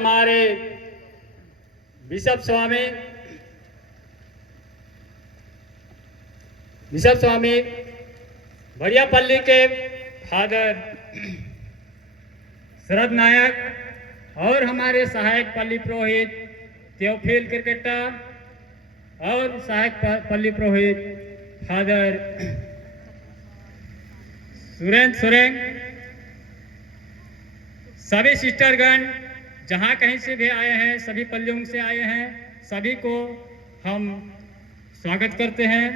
हमारे बिशप स्वामी भड़ियापल्ली के फादर शरद नायक और हमारे सहायक पल्ली पुरोहित तेओफिल क्रिकेटर और सहायक पल्ली पुरोहित फादर सुरेंद्र सुरेंग, सभी सिस्टरगण जहाँ कहीं से भी आए हैं, सभी पल्लियों से आए हैं, सभी को हम स्वागत करते हैं।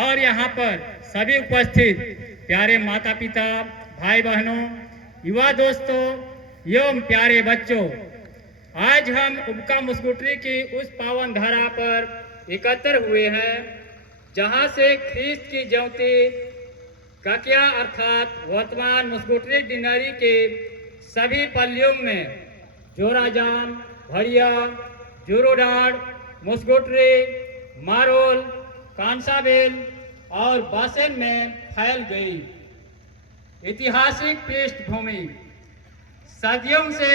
और यहाँ पर सभी उपस्थित प्यारे माता पिता, भाई बहनों, युवा दोस्तों एवं प्यारे बच्चों, आज हम उबका मुस्कुटरी की उस पावन धारा पर एकत्र हुए हैं जहाँ से ख्रीस्त की ज्योति ककिया अर्थात वर्तमान मुस्कुटरी डिनरी के सभी पल्लियों में जोराजाम, भड़िया, जोरोडाड़, मुस्कुटरी, मारोल, कांसाबेल और बासेन में फैल गई। ऐतिहासिक पृष्ठभूमि सदियों से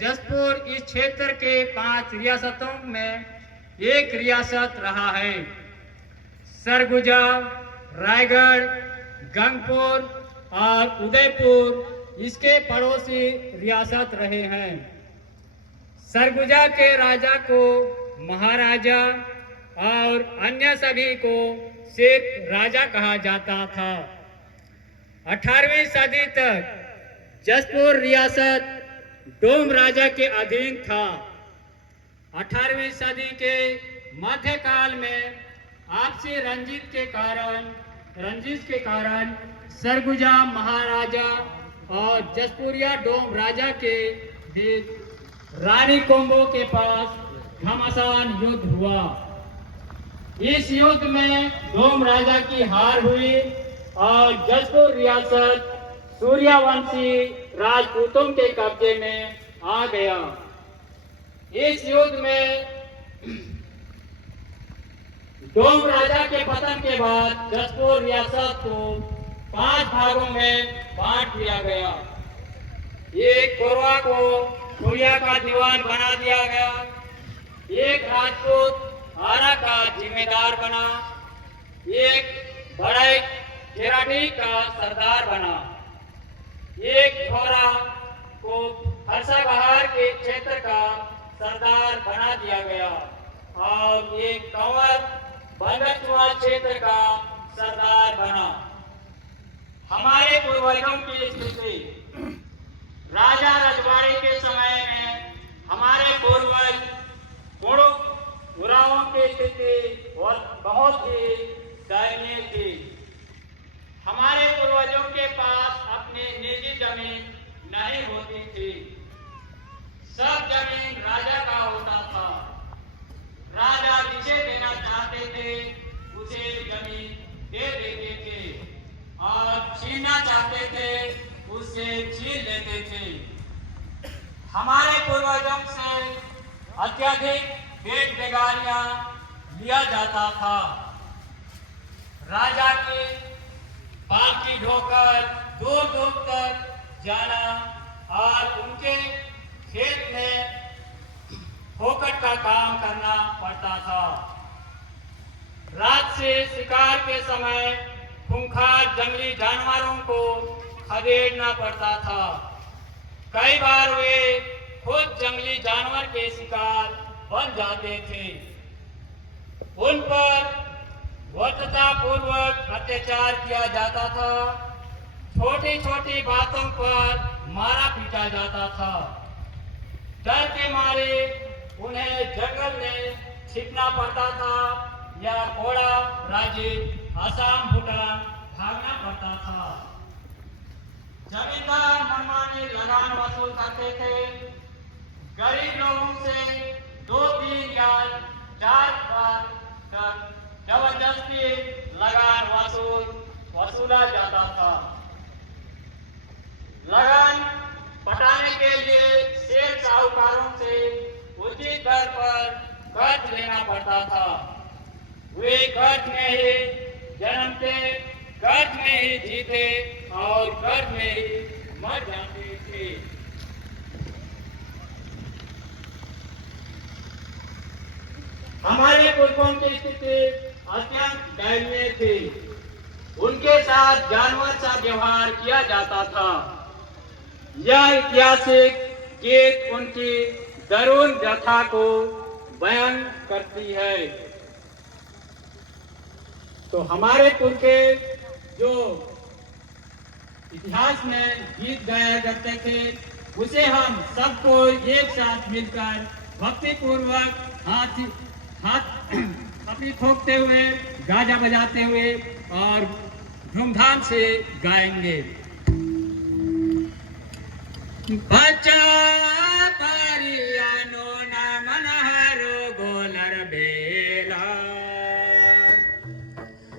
जसपुर इस क्षेत्र के 5 रियासतों में एक रियासत रहा है। सरगुजा, रायगढ़, गंगपुर और उदयपुर इसके पड़ोसी रियासत रहे हैं। सरगुजा के राजा को महाराजा और अन्य सभी को सिर्फ राजा कहा जाता था। 18वीं सदी तक जसपुर रियासत डोम राजा के अधीन था। 18वीं सदी के मध्यकाल में आपसी रंजिश के कारण सरगुजा महाराजा और जसपुरिया डोम राजा के बीच रानी कोम्बो के पास घमासान युद्ध हुआ। इस युद्ध में डोम राजा की हार हुई और जसपुर रियासत सूर्यवंशी राजपूतों के कब्जे में आ गया। इस युद्ध में डोम राजा के पतन के बाद जसपुर रियासत को 5 भागों में बांट दिया गया। एक कोरवा को सूर्या का दीवान बना दिया गया, एक राजपूत आरा का जिम्मेदार बना, एक बड़ाई केराटी का सरदार बना, एक छोरा को हर्षाबहार के क्षेत्र का सरदार बना दिया गया और एक कंवर बंदरचुआ क्षेत्र का सरदार बना। हमारे पूर्वजों की स्थिति राजा रजवाड़े के समय में हमारे पूर्वज उरावों की स्थिति बहुत ही दयनीय थी। हमारे पूर्वजों के पास अपनी निजी जमीन नहीं होती थी। सब जमीन राजा का होता था। राजा जिसे देना चाहते थे उसे जमीन दे देते थे और छीनना चाहते थे उससे छीन लेते थे। हमारे पूर्वजों से अत्यधिक भेंट बेगारियां लिया जाता था। राजा की पालकी ढोकर दूर दूर तक जाना और उनके खेत में फोकट का काम करना पड़ता था। रात से शिकार के समय खूंखार जंगली जानवरों को खदेड़ना पड़ता था। कई बार वे खुद जंगली जानवर के शिकार बन जाते थे। उन पर वक्रतापूर्वक अत्याचार किया जाता था। छोटी छोटी बातों पर मारा पीटा जाता था। डर के मारे उन्हें जंगल में छिपना पड़ता था या कोड़ा राज्य असम भूटान भागना पड़ता था। जमींदार मनमानी लगान वसूल करते थे। गरीब लोगों से 2-3 या 4 बार तक जबरदस्ती लगान वसूला जाता था। लगान पटाने के लिए शेर साहूकारों से उचित दर पर कर्ज लेना पड़ता था। वे कर्ज में ही जन्मते, कर्ज में ही जीते और कर्ज में ही मर जाते थे। हमारे पुरखों की स्थिति अत्यंत दयनीय थी। उनके साथ जानवर सा व्यवहार किया जाता था। यह ऐतिहासिक गीत उनकी करुण व्यथा को बयान करती है। तो हमारे पुरखे जो इतिहास में गीत गाया करते थे, उसे हम सबको एक साथ मिलकर भक्ति पूर्वक हाथ अपनी ठोकते हुए, गाजा बजाते हुए और धूमधाम से गाएंगे। बचा परियानो ना मनहरो गोलर बेला,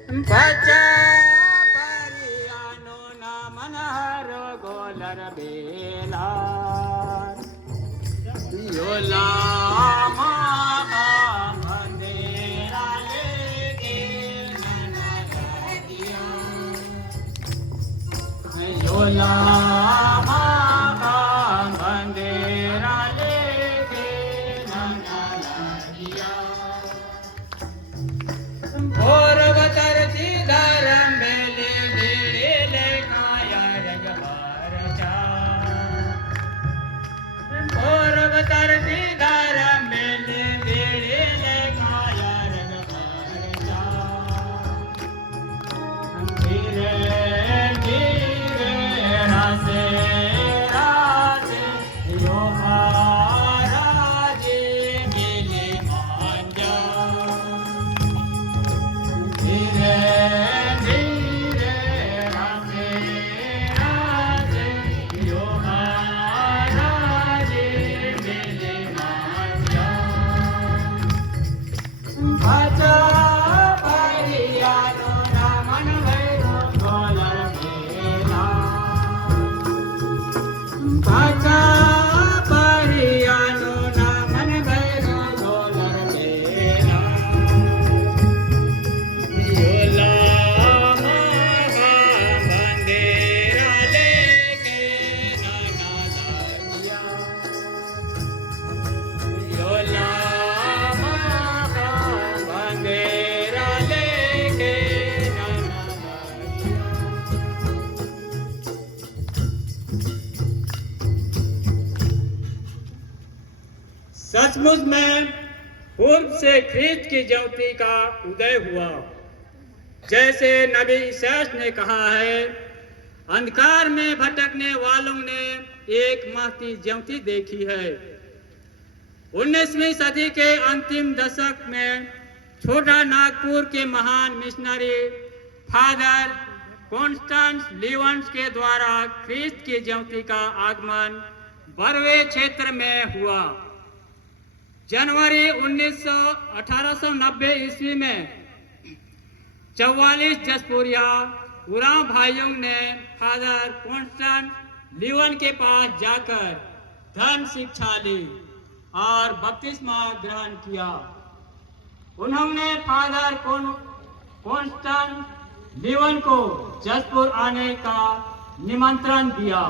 बचा परियानो ना मनहरो गोलर बेला, योला सचमुच में पूर्व से ख्रीस्त की ज्योति का उदय हुआ। जैसे नबी ईसायाह ने कहा है, अंधकार में भटकने वालों ने एक महती ज्योति देखी है। 19वीं सदी के अंतिम दशक में छोटा नागपुर के महान मिशनरी फादर कॉन्स्टेंस लीवंस के द्वारा ख्रीस्त की ज्योति का आगमन बरवे क्षेत्र में हुआ। जनवरी 1890 ईस्वी में 44 जसपुरिया उरांव भाइयों ने फादर कॉन्स्टेंस लीवन के पास जाकर धर्म शिक्षा ली और बपतिस्मा ग्रहण किया। उन्होंने फादर कॉन्स्टेंस लीवन को जसपुर आने का निमंत्रण दिया।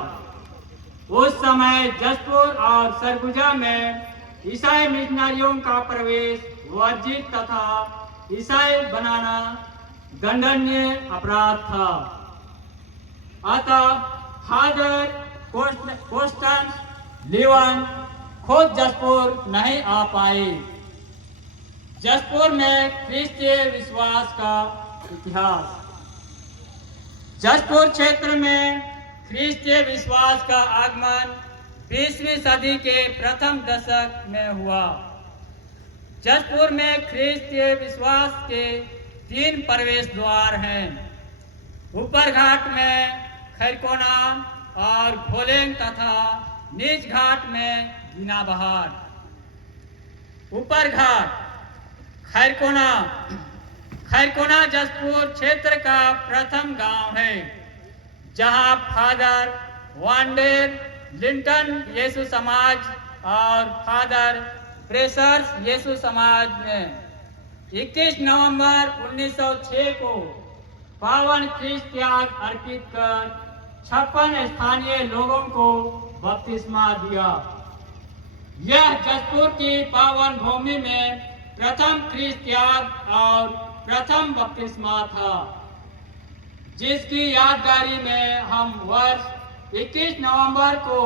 उस समय जसपुर और सरगुजा में ईसाई मिशनरियों का प्रवेश वर्जित तथा ईसाई बनाना दंडनीय अपराध था। अतः फादर कॉन्स्टेंस लीवन खुद जसपुर नहीं आ पाए। जसपुर में ख्रीस्तीय विश्वास का इतिहास। जसपुर क्षेत्र में ख्रीस्तीय विश्वास का आगमन 20वीं सदी के प्रथम दशक में हुआ। जसपुर में ख्रीस्तीय विश्वास के 3 प्रवेश द्वार हैं। ऊपर घाट में खैरकोना और घोलेंग तथा नीच घाट में दीना बहार। ऊपर घाट खैरकोना जसपुर क्षेत्र का प्रथम गांव है, जहां फादर वांडेर लिंटन यीशु समाज और फादर प्रेसर्स यीशु समाज ने 21 नवंबर 1906 को पावन ख्रीस्त त्याग अर्पित कर 56 स्थानीय लोगों को बपतिस्मा दिया। यह जसपुर की पावन भूमि में प्रथम ख्रीस्त त्याग और प्रथम बपतिस्मा था, जिसकी यादगारी में हम वर्ष 21 नवंबर को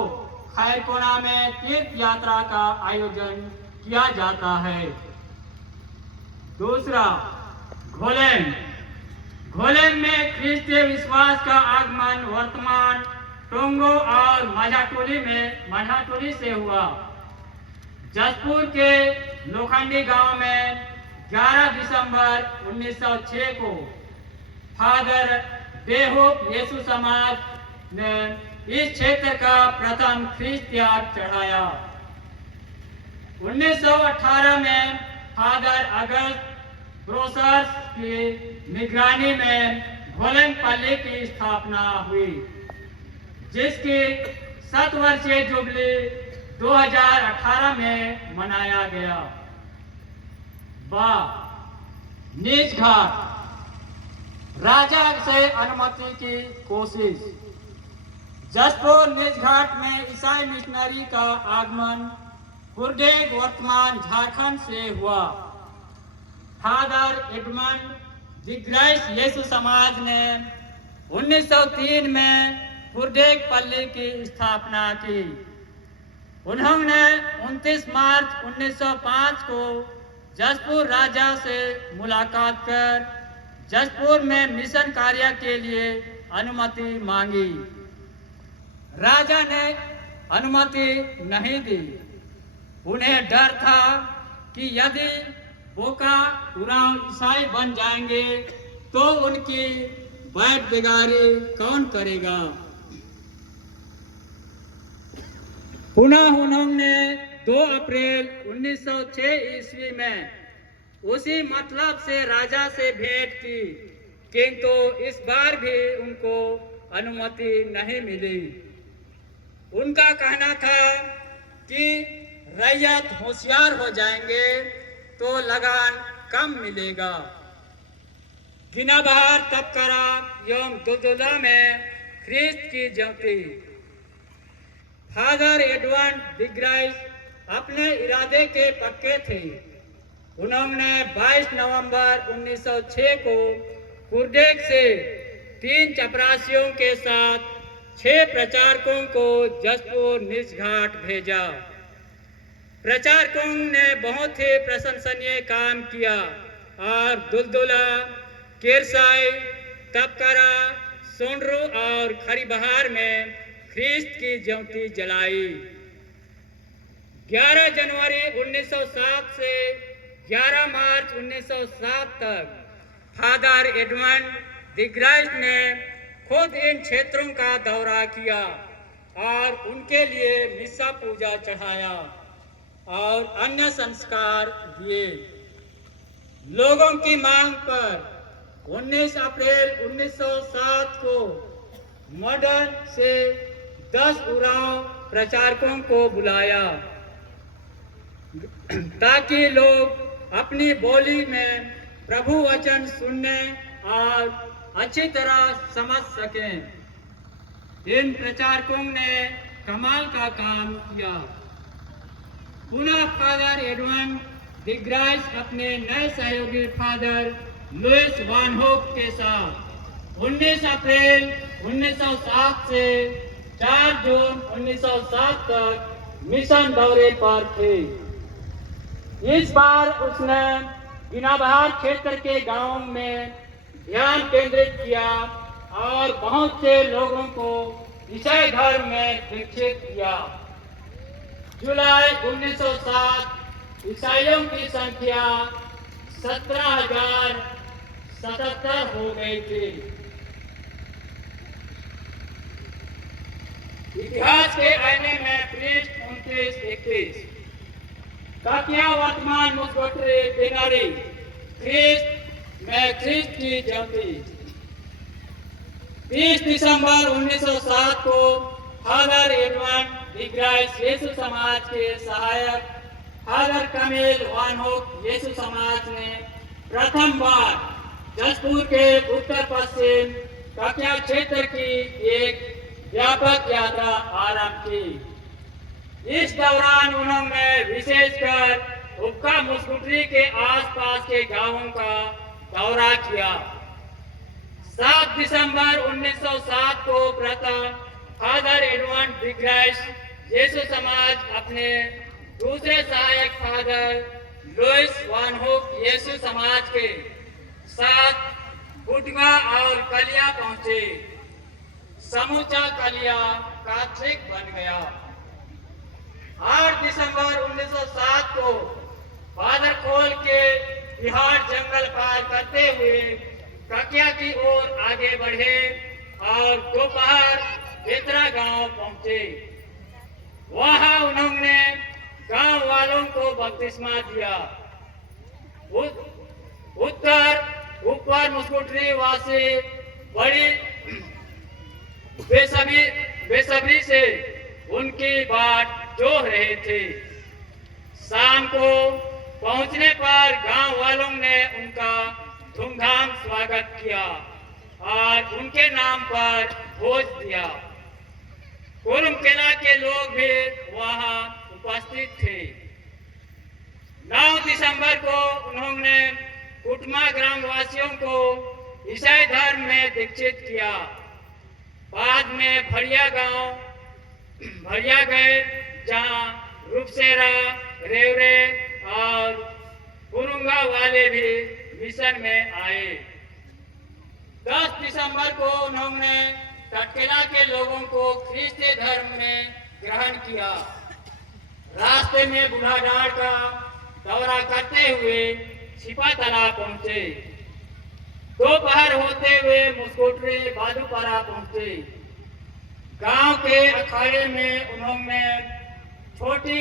खैरकोना में तीर्थ यात्रा का आयोजन किया जाता है। दूसरा, घोलेंग। घोलेंग में ख्रीस्तीय विश्वास का आगमन वर्तमान टोंगो और माझाटोली से हुआ। जसपुर के लोखंडी गांव में 11 दिसंबर 1906 को फादर बेहोप यीशु समाज ने इस क्षेत्र का प्रथम ख्रीस्त त्याग चढ़ाया। 1918 में फादर अगस्त ब्रोसर्स की निगरानी में घोलेंग पल्ली की स्थापना हुई, जिसकी 7 वर्षीय जुबली 2018 में मनाया गया। नीच घाट। राजा से अनुमति की कोशिश। जसपुर नीच घाट में ईसाई मिशनरी का आगमन कुर्डेग वर्तमान झारखंड से हुआ। फादर एडमंड दिग्राइस यीशु समाज ने 1903 में कुर्डेग पल्ली की स्थापना की। उन्होंने 29 मार्च 1905 को जसपुर राजा से मुलाकात कर जसपुर में मिशन कार्य के लिए अनुमति मांगी। राजा ने अनुमति नहीं दी। उन्हें डर था कि यदि बोका उरांव ईसाई बन जाएंगे तो उनकी बैठ बेगारी कौन करेगा। पुनः उन्होंने 2 अप्रैल 1906 ईस्वी में उसी मतलब से राजा से भेंट की, किंतु इस बार भी उनको अनुमति नहीं मिली। उनका कहना था कि रैयत होशियार हो जाएंगे तो लगान कम मिलेगा। गिना बहार तपकरा एवं दुलदुला में ख्रीस्त की ज्योति। फादर एडवर्ड दिग्राइस अपने इरादे के पक्के थे। उन्होंने 22 नवंबर 1906 को कुर्डेग से 3 चपरासियों के साथ 6 प्रचारकों को जसपुर नीच घाट भेजा। प्रचारकों ने बहुत ही प्रशंसनीय काम किया और दुलदुला, केरसाई, तपकरा, सोंडरू और खरीबहार में ख्रीस्त की ज्योति जलाई। 11 जनवरी 1907 से 11 मार्च 1907 तक फादर एडमंड दिग्राइस ने खुद इन क्षेत्रों का दौरा किया और उनके लिए मिस्सा पूजा चढ़ाया और अन्य संस्कार दिए। लोगों की मांग पर 19 अप्रैल 1907 को मॉडर्न से 10 उरांव प्रचारकों को बुलाया ताकि लोग अपनी बोली में प्रभु वचन सुनने और अच्छी तरह समझ सकें। इन प्रचारकों ने कमाल का काम किया। पुनः फादर एडवर्ड दिग्राइस अपने नए सहयोगी फादर लुइस वान होक के साथ 19 अप्रैल 1907 से 4 जून 1907 तक मिशन दौरे पर थे। इस बार उसने गिनाबहार क्षेत्र के गांवों में ध्यान केंद्रित किया और बहुत से लोगों को ईसाई धर्म में दीक्षित किया। जुलाई 1907 ईसाइयों की संख्या 17,077 हो गई थी। इतिहास के आईने में पृष्ठ 29-21। काकिया वर्तमान मुस्कोटरी बेनारी ख्रीस्त में ख्रीस्त की ज्योति। 30 दिसंबर 1907 को फादर एडवर्ड दिग्राइस यीशु समाज के सहायक फादर कमेल वान होक यीशु समाज ने प्रथम बार जसपुर के उत्तर पश्चिम काकिया क्षेत्र की एक व्यापक यात्रा आरंभ की। इस दौरान उन्होंने विशेषकर हुक्का मुस्कुटरी के आसपास के गांवों का दौरा किया। 7 दिसंबर 1907 को प्रथम फादर एडवर्ड डिग्राइस यीशु समाज अपने दूसरे सहायक फादर लुइस वान हुक यीशु समाज के साथ गुटगा और कलिया पहुंचे। समूचा कलिया कैथोलिक बन गया। 8 दिसंबर 1907 को फादर खोल के बिहार जंगल पार करते हुए ककिया की ओर आगे बढ़े और दोपहर बेतरा गांव पहुंचे। वहां उन्होंने गांव वालों को बपतिस्मा दिया। ऊपर मुस्कुटरी वासी बड़ी बेसब्री से उनकी बाट जोह रहे थे। शाम को पहुंचने पर गांव वालों ने उनका धूमधाम स्वागत किया और उनके नाम पर भोज दिया। कुरुमकेला के लोग भी वहां उपस्थित थे। 9 दिसंबर को उन्होंने कुटमा ग्रामवासियों को ईसाई धर्म में दीक्षित किया। बाद में भरिया गए, जहां रूपसेरा, रेवरे और गुरुंगा वाले भी मिशन में आए। 10 दिसंबर को उन्होंने टटकेला के लोगों को ख्रिस्ती धर्म में ग्रहण किया। रास्ते में बूढ़ाडांड का दौरा करते हुए छिपा तालाब पहुंचे। दोपहर होते हुए मुस्कुटरी बादूपारा पहुंचे। गांव के अखाड़े में उन्होंने छोटी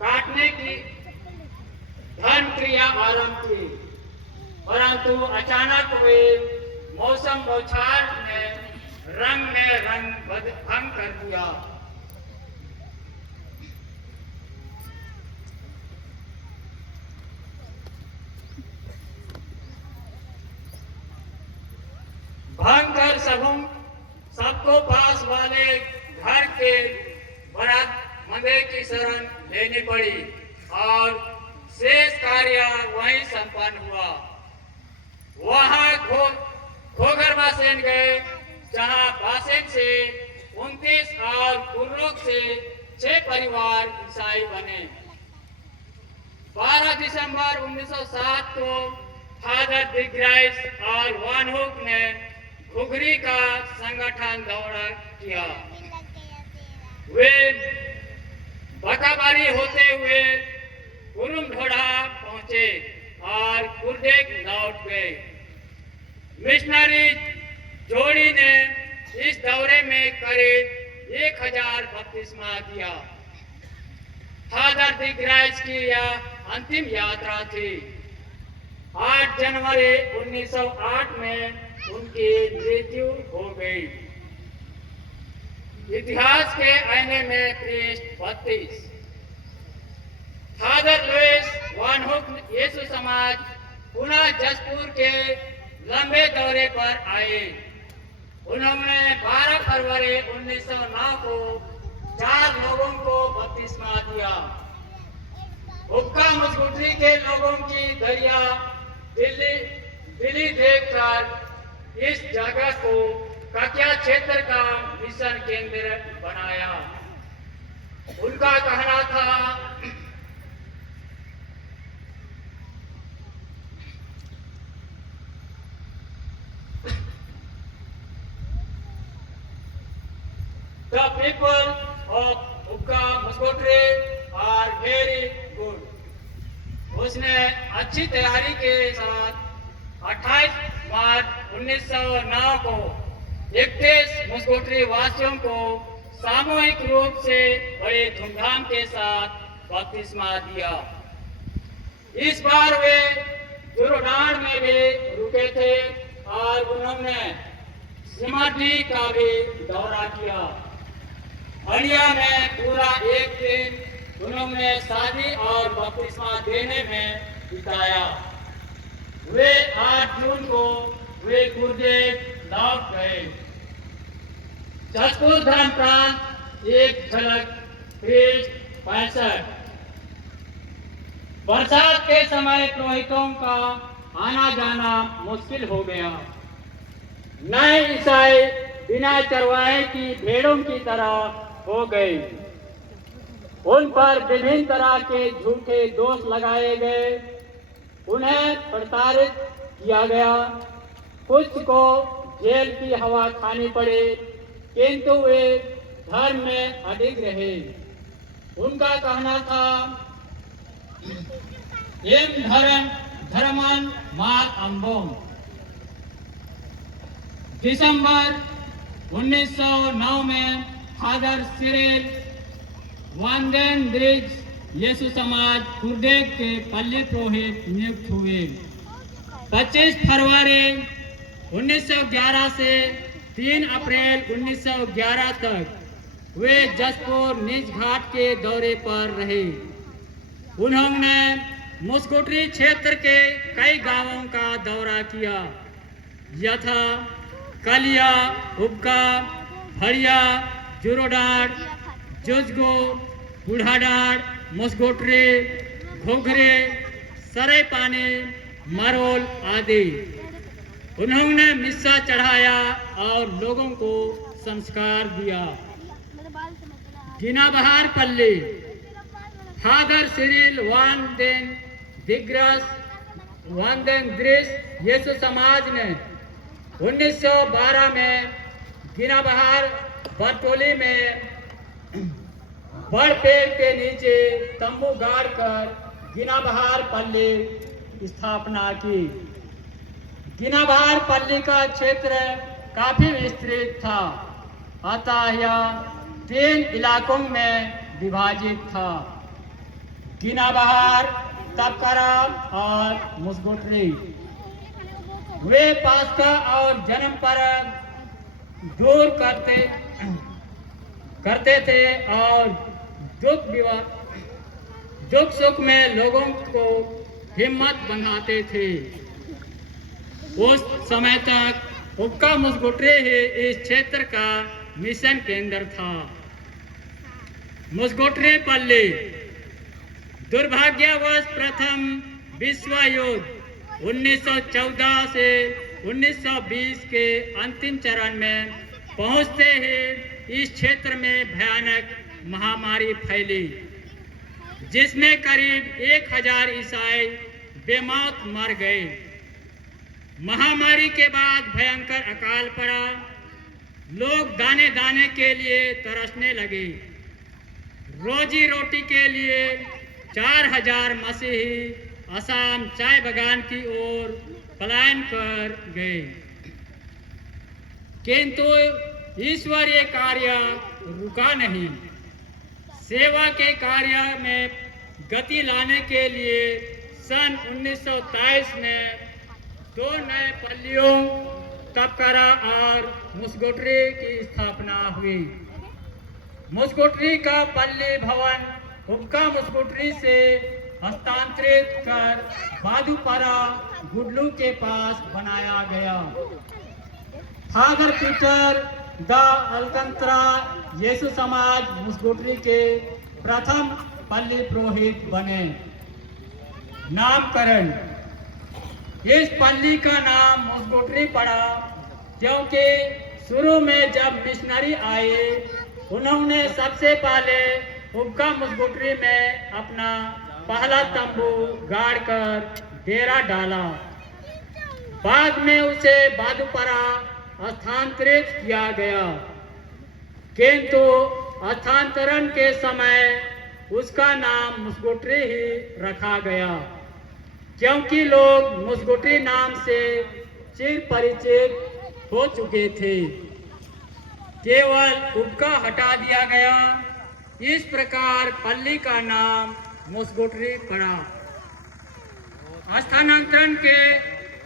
काटने की धर्म क्रिया आरंभ की, परंतु अचानक हुए मौसम बौछार ने रंग भंग कर दिया। भंग कर सबको पास वाले घर के बरात मंदिर की शरण लेनी पड़ी और शेष कार्य वहीं संपन्न हुआ। वहां घोघर बासेन गए, जहां बासेन से 29 और कुर्रोक से 6 परिवार ईसाई बने। 12 दिसंबर 1907 को फादर डिग्राइस और वान हुक ने घुघरी का संगठन दौरा किया। वे बकाबारी होते हुए कुरुमढोढ़ा पहुंचे और कुर्देक लौट गए। मिशनरी जोड़ी ने इस दौरे में करीब 1000 बपतिस्मा दिया। फादर डिग्राइस की यह अंतिम यात्रा थी। 8 जनवरी 1908 में उनकी मृत्यु हो गई। इतिहास के आईने में पृष्ठ 32। फादर लुइस वान हुक यीशु समाज पुनः जसपुर के लंबे दौरे पर आए। उन्होंने 12 फरवरी 1909 को 4 लोगों को बपतिस्मा दिया। हुक्का मुस्कुटरी के लोगों की दरिया दिल्ली देखकर इस जगह को ककिया क्षेत्र का मिशन केंद्र बनाया। उनका कहना था, The people of Hukka Muskotri are very good. उसने अच्छी तैयारी के साथ 28 मार्च 1909 को 31 मुस्कोटरी वासियों को सामूहिक रूप से बड़े धूमधाम के साथ बपतिस्मा दिया। इस बार वे जोरडान में भी रुके थे और उन्होंने सिमाटी का भी दौरा किया। हड़िया में पूरा एक दिन उन्होंने शादी और बपतिस्मा देने में बिताया। वे 8 जून को वे गुरुदेव लौट गए। जसपुर धर्म प्रांत एक झलक पृष्ठ 65। बरसात के समय पुरोहितों का आना जाना मुश्किल हो गया। नए ईसाई बिना चरवाहे की भेड़ों की तरह हो गए। उन पर विभिन्न तरह के झूठे दोष लगाए गए, उन्हें प्रताड़ित किया गया, कुछ को जेल की हवा खानी पड़ी, किंतु वे धर्म में अडिग रहे। उनका कहना था, एम धर्मन मार अम्बोम। दिसंबर 1909 में फादर सिरिल वांदेनद्रिज यीशु समाज कुर्देक के पल्ली पुरोहित नियुक्त हुए। 25 फरवरी 1911 से 3 अप्रैल 1911 तक वे जसपुर निज घाट के दौरे पर रहे। उन्होंने मुस्कोट्री क्षेत्र के कई गांवों का दौरा किया, यथा कलिया, उबका, फड़िया, जुरोडार, जुजगो, बुढ़ाडार, मुस्कोट्री, घोघरे, सरे पानी, मरोल आदि। उन्होंने मिस्सा चढ़ाया और लोगों को संस्कार दिया। गिनाबहार पल्ली फादर सिरिल वांदेनद्रिज यीशु समाज ने 1912 में गिनाबहार बरटोली में बड़ पेड़ के नीचे तंबू गाड़कर गिनाबहार पल्ली स्थापना की। गिनाबहार पल्ली का क्षेत्र काफी विस्तृत था, अतः यह 3 इलाकों में विभाजित था, गिनाबहार, तपकरा और मुस्कोट्री। वे पास्का और जन्म पर दूर करते थे और दुख सुख में लोगों को हिम्मत बंधाते थे। उस समय तक उबका मुस्कोट्री ही इस क्षेत्र का मिशन केंद्र था। मुस्कोट्री पल्ली दुर्भाग्यवश प्रथम विश्व युद्ध 1914 से 1920 के अंतिम चरण में पहुंचते ही इस क्षेत्र में भयानक महामारी फैली, जिसमें करीब 1000 ईसाई बेमौत मर गए। महामारी के बाद भयंकर अकाल पड़ा, लोग दाने दाने के लिए तरसने लगे। रोजी रोटी के लिए 4000 मसीही असम चाय बागान की ओर पलायन कर गए, किंतु ईश्वरीय कार्य रुका नहीं। सेवा के कार्य में गति लाने के लिए सन 1923 में 2 नए पल्लियों तपकरा और मुस्कोट्री की स्थापना हुई। मुस्कोट्री का पल्ली भवन उबका मुस्कोट्री से हस्तांतरित कर बादुपारा गुडलू के पास बनाया गया। फादर पीटर द अलकंतरा यीशु समाज मुस्कोट्री के प्रथम पल्ली पुरोहित बने। नामकरण, इस पल्ली का नाम मुस्कोट्री पड़ा क्योंकि शुरू में जब मिशनरी आए, उन्होंने सबसे पहले उबका मुस्कोट्री में अपना पहला तंबू गाड़कर डेरा डाला। बाद में उसे बादुपारा स्थानांतरित किया गया, किंतु स्थानांतरण के समय उसका नाम मुस्कोट्री ही रखा गया, क्योंकि लोग मुस्कोट्री नाम से चिर परिचित हो चुके थे। केवल उबका हटा दिया गया। इस प्रकार पल्ली का नाम मुस्कोट्री पड़ा। स्थानांतरण के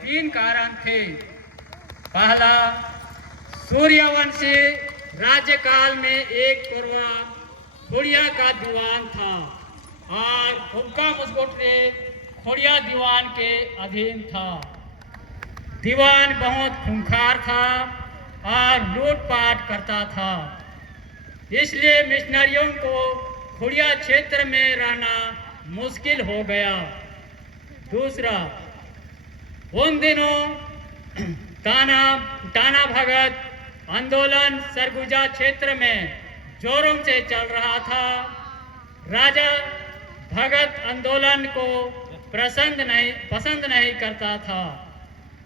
3 कारण थे। पहला, सूर्यवंशी राज्यकाल में एक पूर्वा खोड़िया का दीवान था और उबका मुस्कोट्री खोड़िया दीवान के अधीन था। दीवान बहुत खूंखार था और लूटपाट करता था, इसलिए मिशनरियों को खोड़िया क्षेत्र में रहना मुश्किल हो गया। दूसरा, उन दिनों टाना भगत आंदोलन सरगुजा क्षेत्र में जोरों से चल रहा था। राजा भगत आंदोलन को पसंद नहीं करता था,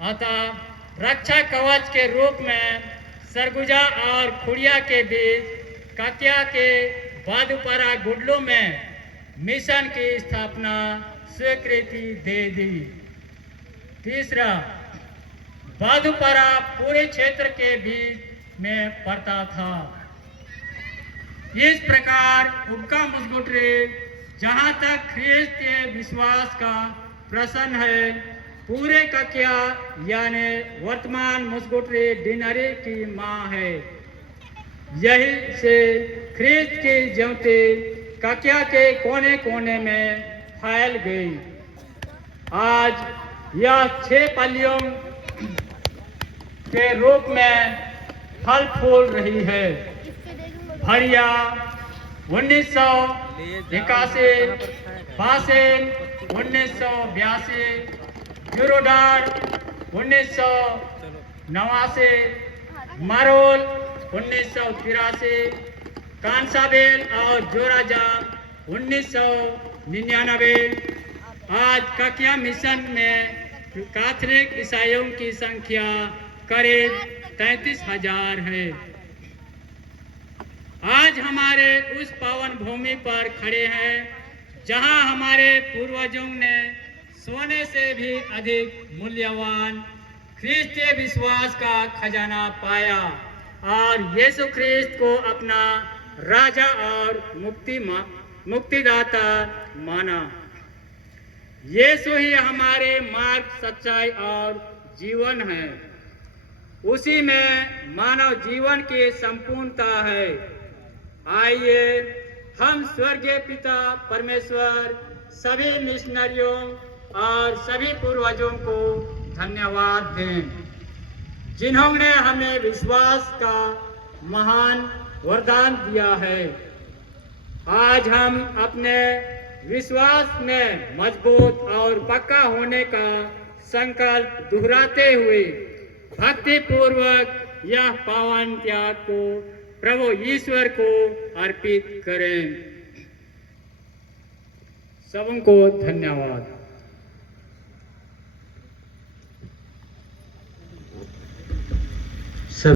अतः रक्षा कवच के रूप में सरगुजा और खुड़िया के बीच काकिया के बादुपारा गुडलू में मिशन की स्थापना स्वीकृति दे दी। तीसरा, बादुपारा पूरे क्षेत्र के बीच में पड़ता था। इस प्रकार उबका मुसगुटरे जहाँ तक ख्रीस्त के विश्वास का प्रश्न है, पूरे काकिया यानी वर्तमान मुसगुटरे डिनरे की माँ है। यही से ख्रीस्त की ज्योति काकिया के कोने कोने में फैल गई। आज यह 6 पल्लियों के रूप में फल फूल रही है। भरिया 1981, बासेन 1982, जुरोडार 1989, मारोल 1983, कांसाबेल और जोराजा 1999। आज काकिया मिशन में कैथोलिक ईसाइयों की संख्या करीब 33,000 है। आज हमारे उस पावन भूमि पर खड़े हैं जहां हमारे पूर्वजों ने सोने से भी अधिक मूल्यवान ख्रीस्तीय विश्वास का खजाना पाया और यीशु ख्रीस्त को अपना राजा और मुक्तिदाता माना। यीशु ही हमारे मार्ग, सच्चाई और जीवन है। उसी में मानव जीवन की संपूर्णता है। आइए हम स्वर्गीय पिता परमेश्वर, सभी मिशनरियों और सभी पूर्वजों को धन्यवाद दें जिन्होंने हमें विश्वास का महान वरदान दिया है। आज हम अपने विश्वास में मजबूत और पक्का होने का संकल्प दोहराते हुए भक्ति पूर्वक यह पावन त्याग को प्रभु ईश्वर को अर्पित करें। सबको धन्यवाद।